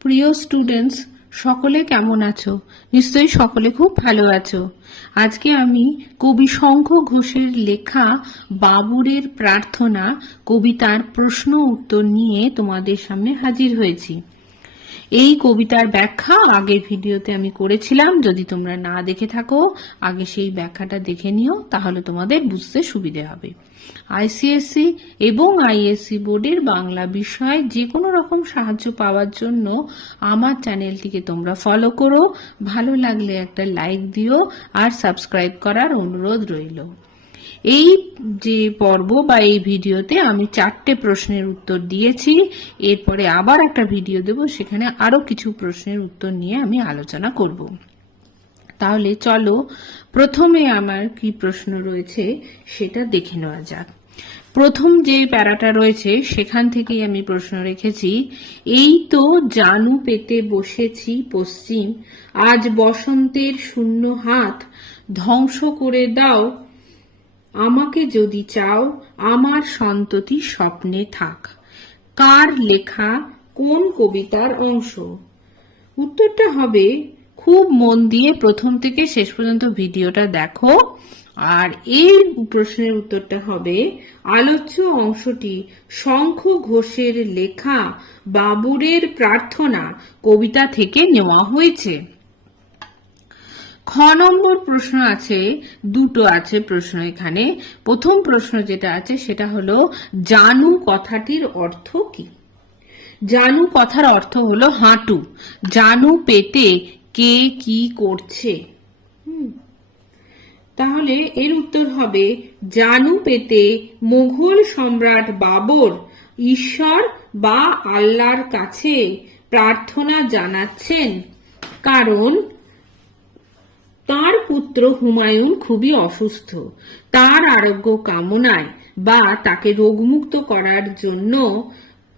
প্রিয় স্টুডেন্টস সকলে কেমন আছো? নিশ্চয়ই সকলে খুব ভালো আছো। আজকে আমি কবি শঙ্খ ঘোষের লেখা বাবুরের প্রার্থনা কবিতার প্রশ্ন উত্তর নিয়ে তোমাদের সামনে হাজির হয়েছি। এই কবিতার ব্যাখ্যা আগের ভিডিওতে আমি করেছিলাম। যদি তোমরা না দেখে থাকো, আগে সেই ব্যাখ্যাটা দেখে নিও, তাহলে তোমাদের বুঝতে সুবিধে হবে। আইসিএসসি এবং আইএসসি বোর্ডের বাংলা বিষয়ে যে কোনো রকম সাহায্য পাওয়ার জন্য আমার চ্যানেলটিকে তোমরা ফলো করো। ভালো লাগলে একটা লাইক দিও আর সাবস্ক্রাইব করার অনুরোধ রইল। এই যে পর্ব বা এই ভিডিওতে আমি চারটে প্রশ্নের উত্তর দিয়েছি। এরপরে আবার একটা ভিডিও দেব, সেখানে আরও কিছু প্রশ্নের উত্তর নিয়ে আমি আলোচনা করব। তাহলে চলো প্রথমে আমার কি প্রশ্ন রয়েছে সেটা দেখে নেওয়া যাক। প্রথম যে প্যারাটা রয়েছে, সেখান থেকেই আমি প্রশ্ন রেখেছি, এই তো জানু পেতে বসেছি পশ্চিম, আজ বসন্তের শূন্য হাত ধ্বংস করে দাও আমাকে যদি চাও, আমার সন্ততি স্বপ্নে থাক। কার লেখা, কোন কবিতার অংশ? উত্তরটা হবে, খুব মন দিয়ে প্রথম থেকে শেষ পর্যন্ত ভিডিওটা দেখো। আর এই প্রশ্নের উত্তরটা হবে, আলোচ্য অংশটি শঙ্খ ঘোষের লেখা বাবুরের প্রার্থনা কবিতা থেকে নেওয়া হয়েছে। খ নম্বর প্রশ্ন আছে, দুটো আছে প্রশ্ন এখানে। প্রথম প্রশ্ন যেটা আছে সেটা হলো, জানু কথাটির অর্থ কি? জানু কথার অর্থ হলো হাঁটু। জানু পেতে কে কি করছে। তাহলে এর উত্তর হবে, জানু পেতে মুঘল সম্রাট বাবর, ঈশ্বর বা আল্লাহর কাছে প্রার্থনা জানাচ্ছেন। কারণ তার পুত্র হুমায়ুন খুবই অসুস্থ। তার আরোগ্য কামনায় বা তাকে রোগমুক্ত করার জন্য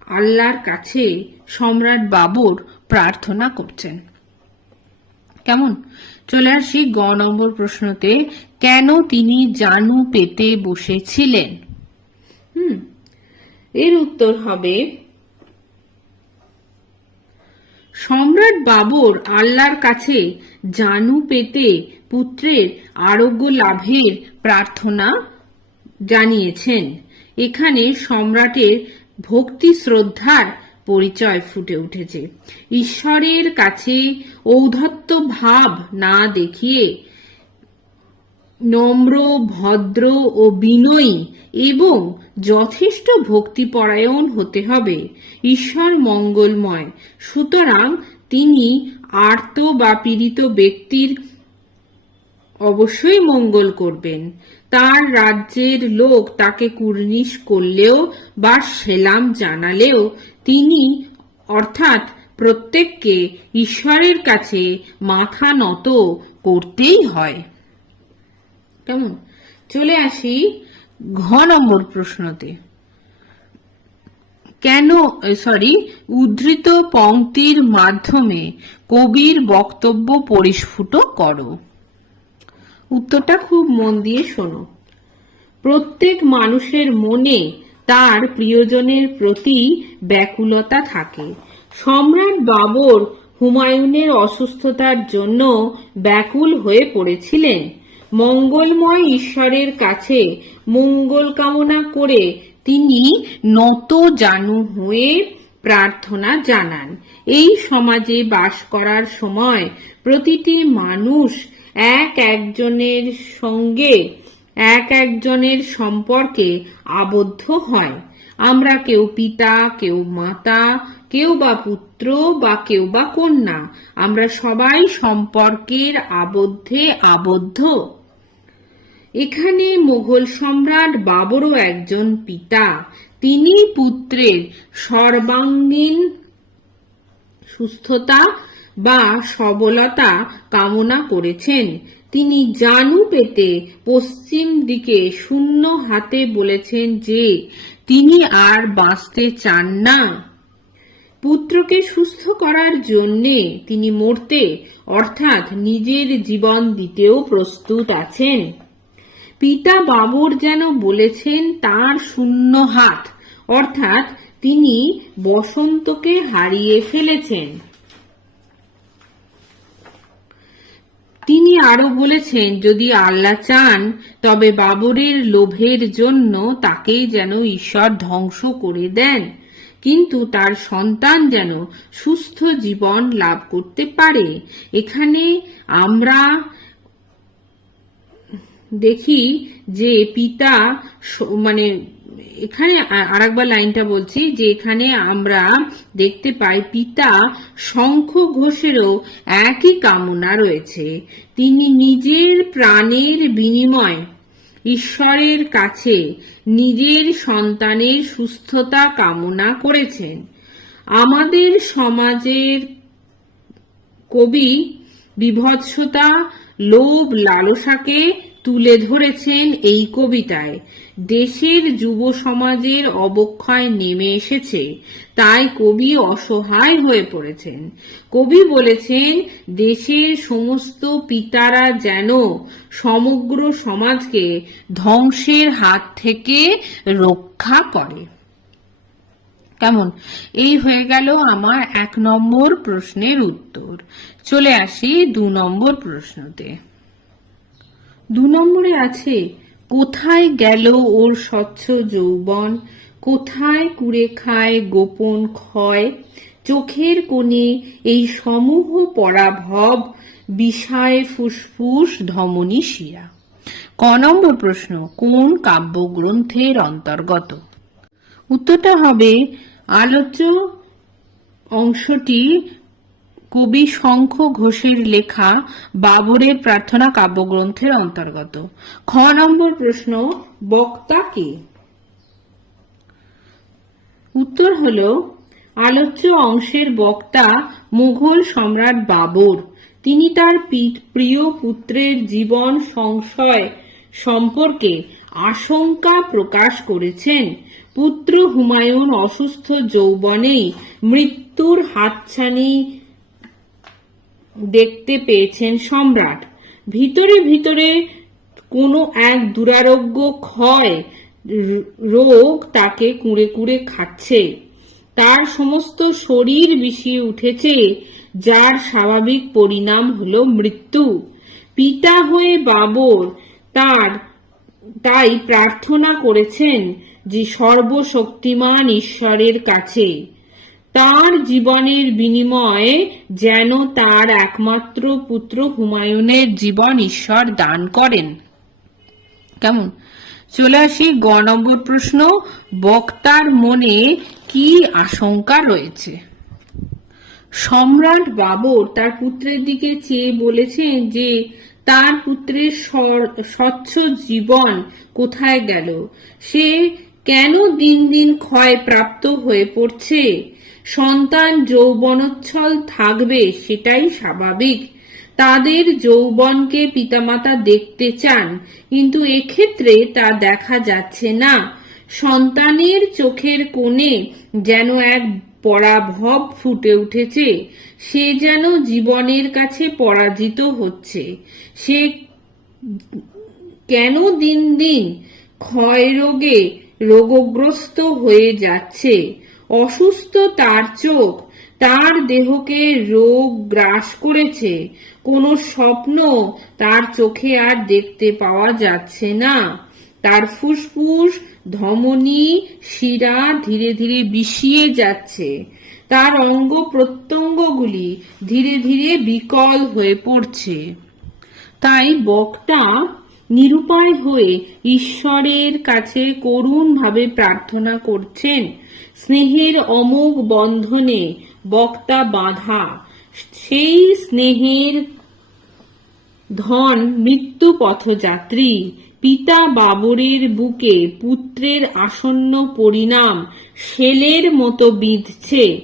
আল্লাহর কাছে সম্রাট বাবর প্রার্থনা করছেন। কেমন? চলে আসি গ নম্বর প্রশ্নতে, কেন তিনি জানু পেতে বসেছিলেন? হুম, এর উত্তর হবে সম্রাট বাবর আল্লাহর কাছে জানু পেতে পুত্রের আরোগ্য লাভের প্রার্থনা জানিয়েছেন। এখানে সম্রাটের ভক্তি শ্রদ্ধার পরিচয় ফুটে উঠেছে। ঈশ্বরের কাছে ঔদ্ধত্য ভাব না দেখিয়ে নম্র, ভদ্র ও বিনয়ী এবং যথেষ্ট ভক্তিপরায়ণ হতে হবে। ঈশ্বর মঙ্গলময়। সুতরাং তিনি আর্ত বা পীড়িত ব্যক্তির অবশ্যই মঙ্গল করবেন। তার রাজ্যের লোক তাকে কুর্নিশ করলেও বা সেলাম জানালেও তিনি অর্থাৎ প্রত্যেককে ঈশ্বরের কাছে মাথা নত করতেই হয়। কেমন? চলে আসি ঘ নম্বর প্রশ্নতে। কেন সরি উদ্ধৃত পংক্তির মাধ্যমে কবির বক্তব্য পরিস্ফুট করো? উত্তরটা খুব মন দিয়ে শোনো। প্রত্যেক মানুষের মনে তার প্রিয়জনের প্রতি ব্যাকুলতা থাকে। সম্রাট বাবর হুমায়ুনের অসুস্থতার জন্য ব্যাকুল হয়ে পড়েছিলেন। মঙ্গলময় ঈশ্বরের কাছে মঙ্গল কামনা করে তিনি নত জানু হয়ে প্রার্থনা জানান। এই সমাজে বাস করার সময় প্রতিটি মানুষ এক একজনের সঙ্গে এক একজনের সম্পর্কে আবদ্ধ হয়। আমরা কেউ পিতা, কেউ মাতা, কেউ বা পুত্র বা কেউ বা কন্যা, আমরা সবাই সম্পর্কের আবদ্ধে আবদ্ধ। এখানে মুঘল সম্রাট বাবরও একজন পিতা। তিনি পুত্রের সর্বাঙ্গীন সুস্থতা বা সবলতা কামনা করেছেন। তিনি জানু পেতে পশ্চিম দিকে শূন্য হাতে বলেছেন যে, তিনি আর বাঁচতে চান না। পুত্রকে সুস্থ করার জন্যে তিনি মরতে, অর্থাৎ নিজের জীবন দিতেও প্রস্তুত আছেন। পিতা বাবর যেন বলেছেন তার শূন্য হাত, অর্থাৎ তিনি বসন্তকে হারিয়ে ফেলেছেন। তিনি আরও বলেছেন, যদি আল্লাহ চান, তবে বাবরের লোভের জন্য তাকে যেন ঈশ্বর ধ্বংস করে দেন, কিন্তু তার সন্তান যেন সুস্থ জীবন লাভ করতে পারে। এখানে আমরা দেখি যে পিতা মানে এখানে আরেকবার লাইনটা বলছি যে এখানে আমরা দেখতে পাই পিতা শঙ্খ ঘোষেরও একই কামনা রয়েছে। তিনি নিজের প্রাণের বিনিময় ঈশ্বরের কাছে নিজের সন্তানের সুস্থতা কামনা করেছেন। আমাদের সমাজের কবি বিভৎসতা, লোভ, লালসাকে তুলে ধরেছেন এই কবিতায়। দেশের যুব সমাজের অবক্ষয় নেমে এসেছে, তাই কবি অসহায় হয়ে পড়েছেন। কবি বলেছেন, দেশের সমস্ত পিতারা যেন সমগ্র সমাজকে ধ্বংসের হাত থেকে রক্ষা করে। কেমন? এই হয়ে গেল আমার এক নম্বর প্রশ্নের উত্তর। চলে আসি দু নম্বর প্রশ্নতে। দু নম্বরে আছে, কোথায় গেল ওর স্বচ্ছ যৌবন? কোথায় কুড়ে খায় গোপন ক্ষয়? চোখের কোণে এই সমূহ পরাভব, বিষায় ফুসফুস, ধমনী শিরা। ক নম্বর প্রশ্ন, কোন কাব্যগ্রন্থের অন্তর্গত? উত্তরটা হবে, আলোচ্য অংশটি কবি শঙ্খ ঘোষের লেখা বাবরের প্রার্থনা কাব্যগ্রন্থের অন্তর্গত। খ নম্বর প্রশ্ন, বক্তা কে? উত্তর হল, আলোচ্য অংশের বক্তা মুঘল সম্রাট বাবর। তিনি তার প্রিয় পুত্রের জীবন সংশয় সম্পর্কে আশঙ্কা প্রকাশ করেছেন। পুত্র হুমায়ুন অসুস্থ যৌবনেই মৃত্যুর হাতছানি দেখতে পেয়েছেন সম্রাট। ভিতরে ভিতরে কোনো এক দুরারোগ্য ক্ষয় রোগ তাকে কুঁড়ে কুঁড়ে খাচ্ছে। তার সমস্ত শরীর বিষিয়ে উঠেছে, যার স্বাভাবিক পরিণাম হলো মৃত্যু। পিতা হয়ে বাবর তার, তাই প্রার্থনা করেছেন যে সর্বশক্তিমান ঈশ্বরের কাছে। তার জীবনের বিনিময়ে যেন তার একমাত্র পুত্র হুমায়ুনের জীবন ঈশ্বর দান করেন। কেমন? চলে আসি গ নম্বর প্রশ্ন, বক্তার মনে কি আশঙ্কা রয়েছে? সম্রাট বাবর তার পুত্রের দিকে চেয়ে বলেছেন যে, তার পুত্রের স্বচ্ছ জীবন কোথায় গেল? সে কেন দিন দিন ক্ষয় প্রাপ্ত হয়ে পড়ছে? সন্তান যৌবনোচ্ছল থাকবে সেটাই স্বাভাবিক। তাদের যৌবনকে পিতামাতা দেখতে চান, কিন্তু এক্ষেত্রে তা দেখা যাচ্ছে না। সন্তানের চোখের কোণে যেন এক পরাভব ফুটে উঠেছে, সে যেন জীবনের কাছে পরাজিত হচ্ছে। সে কেন দিন দিন ক্ষয় রোগে রোগগ্রস্ত হয়ে যাচ্ছে? অসুস্থ তার চোখ, তার দেহকে রোগ গ্রাস করেছে। কোনো স্বপ্ন তার চোখে আর দেখতে পাওয়া যাচ্ছে না। তার ফুসফুস, ধমনী, শিরা ধীরে ধীরে বিষিয়ে যাচ্ছে। তার অঙ্গ প্রত্যঙ্গগুলি ধীরে ধীরে বিকল হয়ে পড়ছে। তাই বক্তা নিরুপায় হয়ে ঈশ্বরের কাছে করুণভাবে প্রার্থনা করছেন। স্নেহের অমোঘ বন্ধনে বক্তা বাধা। সেই স্নেহের ধন মৃত্যু পথযাত্রী, পিতা বাবরের বুকে পুত্রের আসন্ন পরিণাম শেলের মতো বিঁধছে।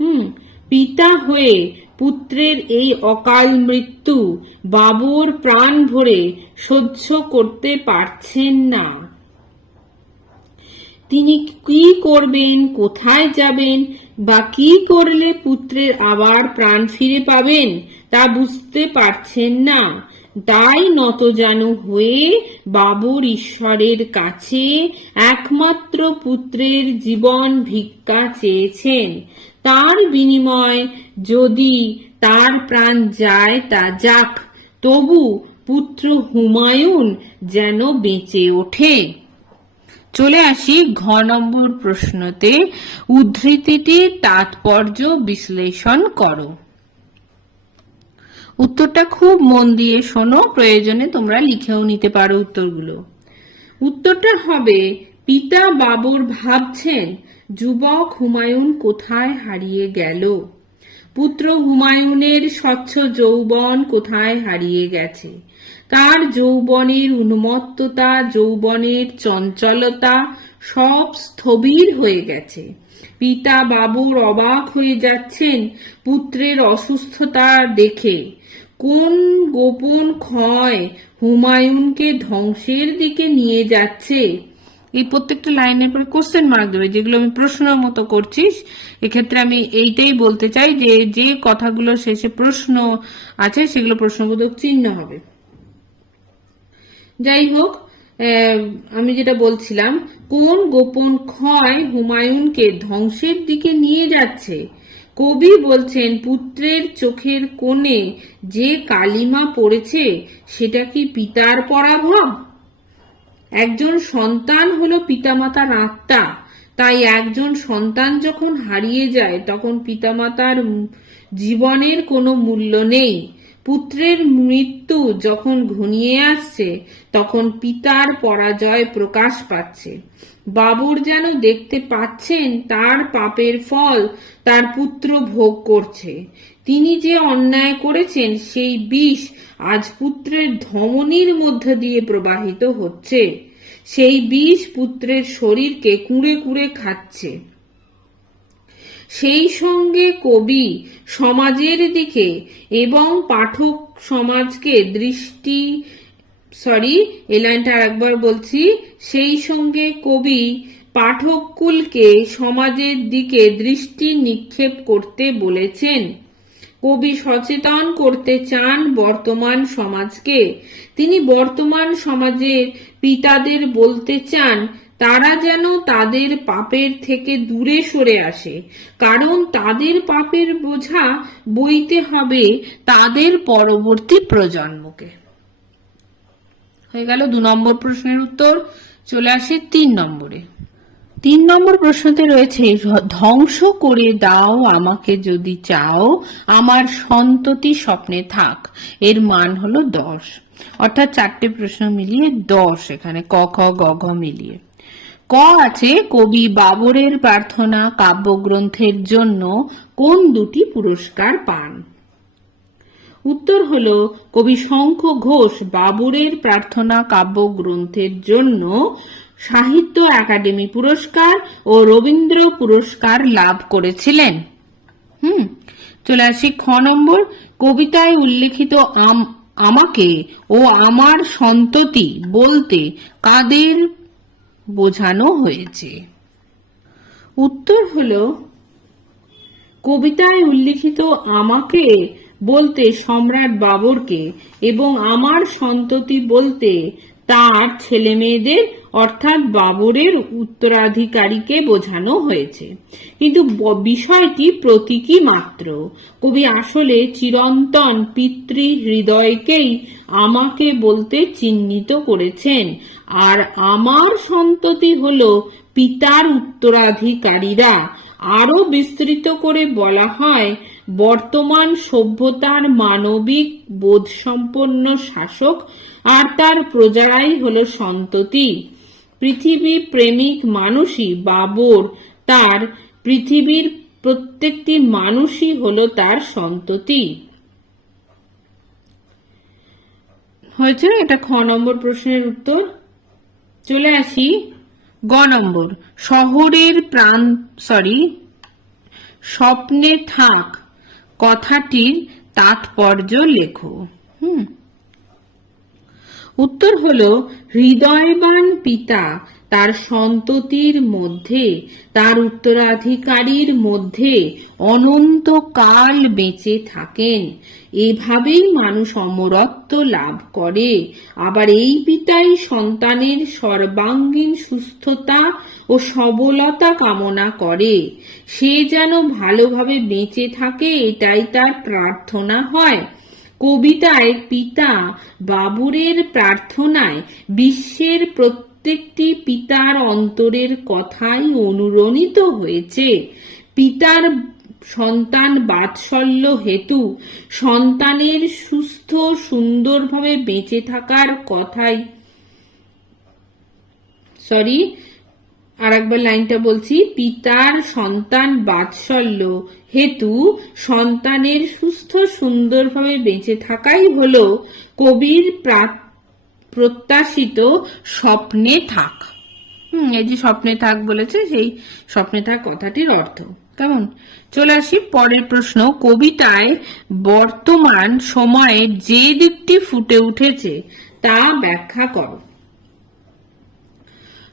হুম, পিতা হয়ে পুত্রের এই অকাল মৃত্যু বাবর প্রাণ ভরে সহ্য করতে পারছেন না। তিনি কি করবেন, কোথায় যাবেন বা কি করলে পুত্রের আবার প্রাণ ফিরে পাবেন তা বুঝতে পারছেন না। তাই নত নতজানু হয়ে বাবুর ঈশ্বরের কাছে একমাত্র পুত্রের জীবন ভিক্ষা চেয়েছেন। তার বিনিময় যদি তার প্রাণ যায় তা যাক, তবু পুত্র হুমায়ুন যেন বেঁচে ওঠে। চলে আসি ঘ নম্বর প্রশ্নতে। উদ্ধৃতিটির তাৎপর্য বিশ্লেষণ করো। উত্তরটা খুব মন দিয়ে শোনো, প্রয়োজনে তোমরা লিখেও নিতে পারো উত্তরগুলো। উত্তরটা হবে, পিতা বাবর ভাবছেন, যুবক হুমায়ুন কোথায় হারিয়ে গেল? পুত্র হুমায়ুনের স্বচ্ছ যৌবন কোথায় হারিয়ে গেছে? তার যৌবনের উন্মত্ততা, যৌবনের চঞ্চলতা সব স্থবির হয়ে গেছে। পিতা বাবুর অবাক হয়ে যাচ্ছেন পুত্রের অসুস্থতা দেখে। কোন গোপন ক্ষয় হুমায়ুনকে ধ্বংসের দিকে নিয়ে যাচ্ছে? এই প্রত্যেকটা লাইনের পরে কোশ্চেন মার্ক দেবে, যেগুলো আমি প্রশ্নের মতো করছিস এক্ষেত্রে আমি এইটাই বলতে চাই যে যে কথাগুলো শেষে প্রশ্ন আছে, সেগুলো প্রশ্নবোধক চিহ্ন হবে। যাই হোক আমি যেটা বলছিলাম, কোন গোপন ক্ষয় হুমায়ুনকে ধ্বংসের দিকে নিয়ে যাচ্ছে? কবি বলছেন, পুত্রের চোখের কোণে যে কালিমা পড়েছে, সেটা কি পিতার পরাভব? একজন সন্তান হলো পিতামাতার আত্মা, তাই একজন সন্তান যখন হারিয়ে যায়, তখন পিতামাতার জীবনের কোনো মূল্য নেই। পুত্রের মৃত্যু যখন ঘনিয়ে আসছে, তখন পিতার পরাজয় প্রকাশ পাচ্ছে। বাবুর যেন দেখতে পাচ্ছেন তার পাপের ফল তার পুত্র ভোগ করছে। তিনি যে অন্যায় করেছেন, সেই বিষ আজ পুত্রের ধমনির মধ্য দিয়ে প্রবাহিত হচ্ছে। সেই বিষ পুত্রের শরীরকে কুঁড়ে কুঁড়ে খাচ্ছে। সেই সঙ্গে কবি সমাজের দিকে এবং পাঠক সমাজকে দৃষ্টি সরি এই লাইনটা একবার বলছি, সেই সঙ্গে কবি পাঠককুলকে সমাজের দিকে দৃষ্টি নিক্ষেপ করতে বলেছেন। কবি সচেতন করতে চান বর্তমান সমাজকে। তিনি বর্তমান সমাজের পিতাদের বলতে চান তারা যেন তাদের পাপের থেকে দূরে সরে আসে, কারণ তাদের পাপের বোঝা বইতে হবে তাদের পরবর্তী প্রজন্মকে। হয়ে গেল দু নম্বর প্রশ্নের উত্তর, চলে আসে তিন নম্বরে। তিন নম্বর প্রশ্নতে রয়েছে, ধ্বংস করে দাও, আমাকে যদি চাও, আমার সন্ততি স্বপ্নে থাক। এর মান হলো দশ। অর্থাৎ চারটে প্রশ্ন মিলিয়ে দশ এখানে ক, খ, গ, ঘ মিলিয়ে। ক আছে? কবি বাবরের প্রার্থনা কাব্যগ্রন্থের জন্য কোন দুটি পুরস্কার পান? উত্তর হলো, কবি শঙ্খ ঘোষ বাবুরের প্রার্থনা কাব্যগ্রন্থের জন্য সাহিত্য একাডেমি পুরস্কার ও রবীন্দ্র পুরস্কার লাভ করেছিলেন। হুম, চলে আসি খ নম্বর। কবিতায় উল্লেখিত আম- আমাকে ও আমার সন্ততি বলতে কাদের বোঝানো হয়েছে। উত্তর হল, কবিতায় উল্লিখিত আমাকে বলতে সম্রাট বাবরকে এবং আমার সন্ততি বলতে তার ছেলে মেয়েদের অর্থাৎ বাবরের উত্তরাধিকারীকে বোঝানো হয়েছে। কিন্তু বিষয়টি প্রতীকী মাত্র। কবি আসলে চিরন্তন পিতৃ হৃদয়কেই আমাকে বলতে চিহ্নিত করেছেন। আর আমার সন্ততি হলো পিতার উত্তরাধিকারীরা। আরও বিস্তৃত করে বলা হয়, বর্তমান সভ্যতার মানবিক বোধসম্পন্ন শাসক আর তার প্রজারাই হলো সন্ততি। পৃথিবী প্রেমিক মানুষই বাবর। তার পৃথিবীর প্রত্যেকটি মানুষই হলো তার সন্ততি। হয়েছে? এটা খ নম্বর প্রশ্নের উত্তর। চলে আসি। গ নম্বর। শহরের প্রাণ সরি স্বপ্নে থাক কথাটির তাৎপর্য লেখো। হুম? উত্তর হলো, হৃদয়বান পিতা তার সন্ততির মধ্যে, তার উত্তরাধিকারীর মধ্যে অনন্তকাল বেঁচে থাকেন। এভাবেই মানুষ অমরত্ব লাভ করে। আবার এই পিতাই সন্তানের সর্বাঙ্গীন সুস্থতা ও সবলতা কামনা করে। সে যেন ভালোভাবে বেঁচে থাকে, এটাই তার প্রার্থনা হয়। কবিতায় পিতা বাবুরের প্রার্থনায় বিশ্বের প্রত্যেকটি পিতার অন্তরের কথাই অনুরণিত হয়েছে। পিতার সন্তান বাৎসল্য হেতু সন্তানের সুস্থ, সুন্দরভাবে বেঁচে থাকার কথাই সরি আর একবার লাইনটা বলছি, পিতার সন্তান বাৎসল্য, হেতু সন্তানের সুস্থ সুন্দরভাবে বেঁচে থাকাই হল কবির প্রা- প্রত্যাশিত স্বপ্নে থাক। এই যে স্বপ্নে থাক বলেছে, সেই স্বপ্নে থাক কথাটির অর্থ। কেমন? চলে আসি পরের প্রশ্ন। কবিতায় বর্তমান সময়ে যে দিকটি ফুটে উঠেছে তা ব্যাখ্যা করো।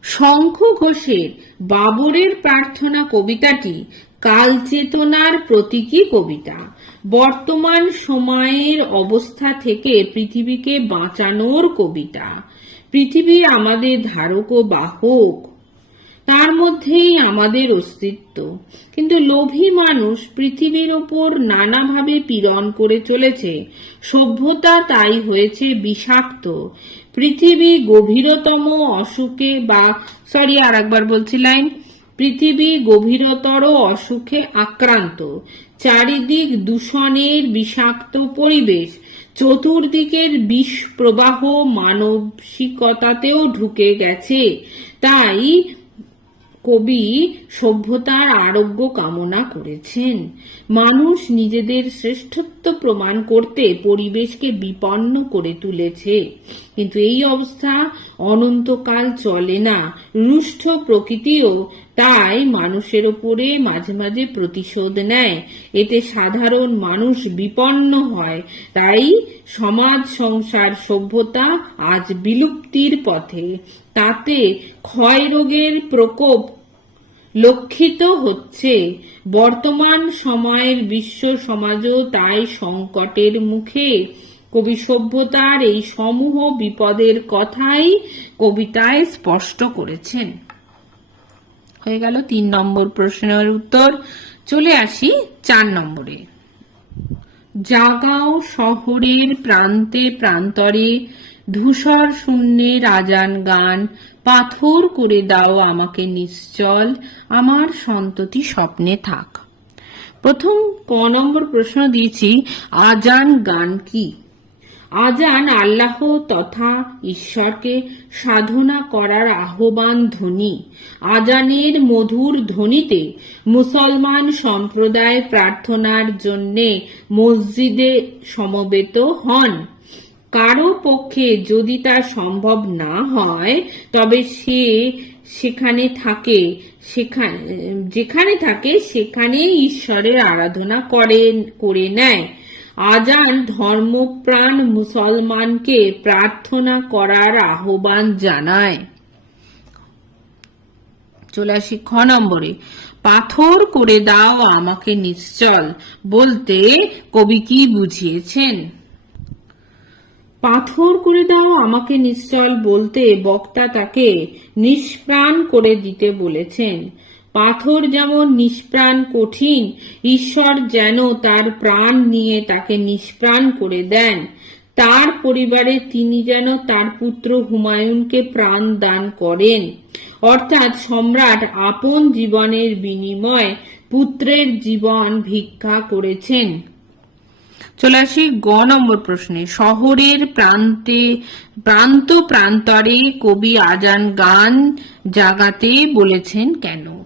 শঙ্খ ঘোষের বাবরের প্রার্থনা কবিতাটি কালচেতনার প্রতীকী কবিতা। বর্তমান সময়ের অবস্থা থেকে পৃথিবীকে বাঁচানোর কবিতা। পৃথিবী আমাদের ধারক ও বাহক। তার মধ্যেই আমাদের অস্তিত্ব। কিন্তু লোভী মানুষ পৃথিবীর ওপর নানাভাবে পীড়ন করে চলেছে। সভ্যতা তাই হয়েছে বিষাক্ত। পৃথিবী গভীরতম অসুখে বা সরি আর একবার বলছি লাইন পৃথিবী গভীরতর অসুখে আক্রান্ত। চারিদিক দূষণের বিষাক্ত পরিবেশ। চতুর্দিকের বিষ প্রবাহ মানসিকতাতেও ঢুকে গেছে। তাই কবি সভ্যতার আরোগ্য কামনা করেছেন। মানুষ নিজেদের শ্রেষ্ঠত্ব প্রমাণ করতে পরিবেশকে বিপন্ন করে তুলেছে। কিন্তু এই অবস্থা অনন্তকাল চলে না। রুষ্ট প্রকৃতিও তাই মানুষের ওপরে মাঝে মাঝে প্রতিশোধ নেয়। এতে সাধারণ মানুষ বিপন্ন হয়। তাই সমাজ সংসার সভ্যতা আজ বিলুপ্তির পথে। তাতে ক্ষয় রোগের প্রকোপ লক্ষিত হচ্ছে। বর্তমান সময়ের বিশ্ব সমাজও তাই সংকটের মুখে। কবি সভ্যতার এই সমূহ বিপদের কথাই কবিতায় স্পষ্ট করেছেন। হয়ে গেল তিন নম্বর প্রশ্নের উত্তর। চলে আসি চার নম্বরে। জাগাও শহরের প্রান্তে প্রান্তরে, ধূসর শূন্যে রাজান গান, পাথর করে দাও আমাকে নিশ্চল, আমার সন্ততি স্বপ্নে থাক। প্রথম ক নম্বর প্রশ্ন দিয়েছি, আজান গান কি? আজান আল্লাহ তথা ঈশ্বরকে সাধনা করার আহ্বান ধ্বনি। আজানের মধুর ধ্বনিতে মুসলমান সম্প্রদায় প্রার্থনার জন্যে মসজিদে সমবেত হন। কারও পক্ষে যদি তা সম্ভব না হয়, তবে সে সেখানে থাকে সেখানে যেখানে থাকে সেখানে ঈশ্বরের আরাধনা করে করে নেয়। আজান ধর্মপ্রাণ মুসলমানকে প্রার্থনা করার আহ্বান জানায়। চলে আসি খ নম্বরে। পাথর করে দাও আমাকে নিশ্চল, বলতে কবি কি বুঝিয়েছেন? পাথর করে দাও আমাকে নিশ্চল, বলতে বক্তা তাকে নিষ্প্রাণ করে দিতে বলেছেন। পাথর যেমন নিষ্প্রাণ কঠিন, ঈশ্বর যেন তার প্রাণ নিয়ে তাকে নিষ্প্রাণ করে দেন। তার পরিবারে তিনি যেন তার পুত্র হুমায়ুনকে প্রাণ দান করেন। অর্থাৎ সম্রাট আপন জীবনের বিনিময় পুত্রের জীবন ভিক্ষা করেছেন। চলে আসি গ নম্বর প্রশ্নে। শহরের প্রান্তে, প্রান্ত প্রান্তরে কবি আজান গান জাগাতে বলেছেন কেন?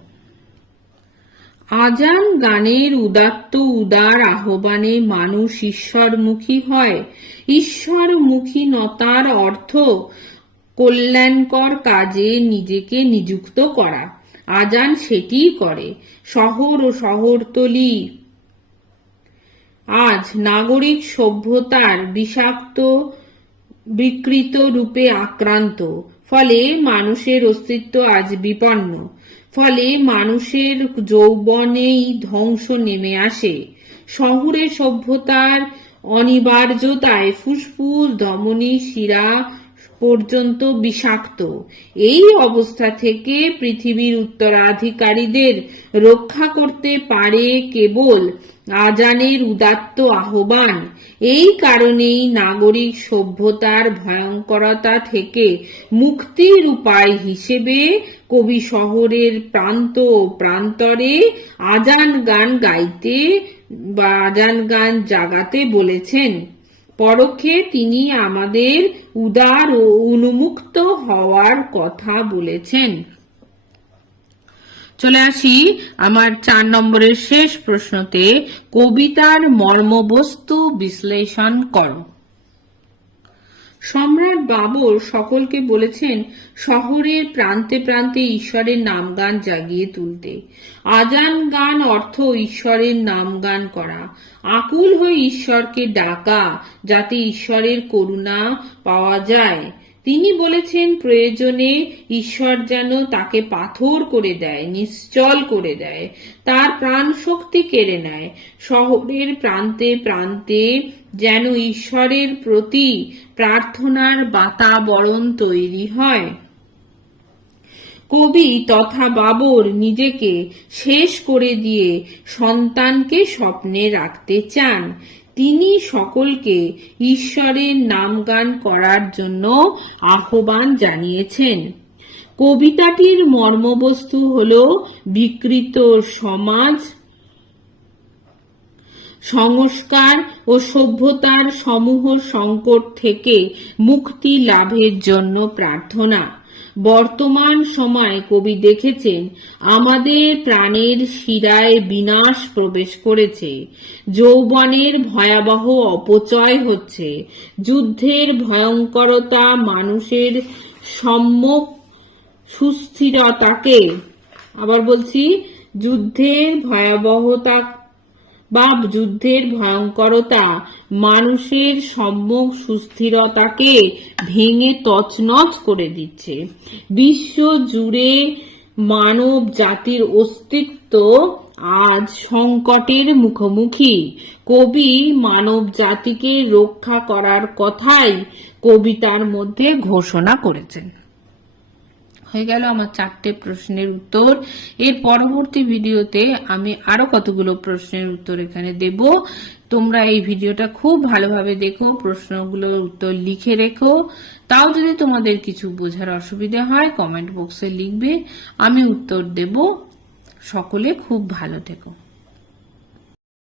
আজান গানের উদাত্ত উদার আহ্বানে মানুষ ঈশ্বরমুখী হয়। ঈশ্বরমুখী নতার অর্থ কল্যাণকর কাজে নিজেকে নিযুক্ত করা। আজান সেটিই করে। শহর ও শহরতলি আজ নাগরিক সভ্যতার বিষাক্ত বিকৃত রূপে আক্রান্ত। ফলে মানুষের অস্তিত্ব আজ বিপন্ন। ফলে মানুষের যৌবনেই ধ্বংস নেমে আসে। শহুরে সভ্যতার অনিবার্যতায় ফুসফুস ধমনী শিরা পর্যন্ত বিষাক্ত। এই অবস্থা থেকে পৃথিবীর উত্তরাধিকারীদের রক্ষা করতে পারে কেবল আজানের উদাত্ত আহ্বান। এই কারণেই নাগরিক সভ্যতার ভয়ঙ্করতা থেকে মুক্তির উপায় হিসেবে কবি শহরের প্রান্ত প্রান্তরে আজান গান গাইতে বা আজান গান জাগাতে বলেছেন। পরোক্ষে তিনি আমাদের উদার ও উন্মুক্ত হওয়ার কথা বলেছেন। চলে আসি আমার চার নম্বরের শেষ প্রশ্নতে, কবিতার মর্মবস্তু বিশ্লেষণ করো। সম্রাট বাবর সকলকে বলেছেন, শহরের প্রান্তে প্রান্তে ঈশ্বরের নাম গান জাগিয়ে তুলতে। আজান গান অর্থ ঈশ্বরের নাম গান করা। আকুল হয়ে ঈশ্বরকে ডাকা যাতে ঈশ্বরের করুণা পাওয়া যায়। তিনি বলেছেন, প্রয়োজনে ঈশ্বর যেন তাকে পাথর করে দেয়, নিশ্চল করে দেয়, তার প্রাণ শক্তি কেড়ে নেয়। শহরের প্রান্তে প্রান্তে যেন ঈশ্বরের প্রতি প্রার্থনার বাতাবরণ তৈরি হয়। কবি তথা বাবর নিজেকে শেষ করে দিয়ে সন্তানকে স্বপ্নে রাখতে চান। তিনি সকলকে ঈশ্বরের নামগান করার জন্য আহ্বান জানিয়েছেন। কবিতাটির মর্মবস্তু হল বিকৃত সমাজ, সংস্কার ও সভ্যতার সমূহ সংকট থেকে মুক্তি লাভের জন্য প্রার্থনা। বর্তমান সময় কবি দেখেছেন, আমাদের প্রাণের শিরায় বিনাশ প্রবেশ করেছে। যৌবনের ভয়াবহ অপচয় হচ্ছে। যুদ্ধের ভয়ঙ্করতা মানুষের সম্মুখ সুস্থিরতাকে, আবার বলছি, যুদ্ধের ভয়াবহতা বা যুদ্ধের ভয়ঙ্করতা, মানুষের সম্মুখ সুস্থিরতাকে ভেঙে তছনছ করে দিচ্ছে। বিশ্ব জুড়ে মানব জাতির অস্তিত্ব আজ সংকটের মুখোমুখি। কবি মানব জাতিকে রক্ষা করার কথাই কবিতার মধ্যে ঘোষণা করেছেন। হয়ে গেল আমার চারটে প্রশ্নের উত্তর। এর পরবর্তী ভিডিওতে আমি আরও কতগুলো প্রশ্নের উত্তর এখানে দেব। তোমরা এই ভিডিওটা খুব ভালোভাবে দেখো, প্রশ্নগুলোর উত্তর লিখে রেখো। তাও যদি তোমাদের কিছু বোঝার অসুবিধা হয় কমেন্ট বক্সে লিখবে। আমি উত্তর দেব। সকলে খুব ভালো থেকো।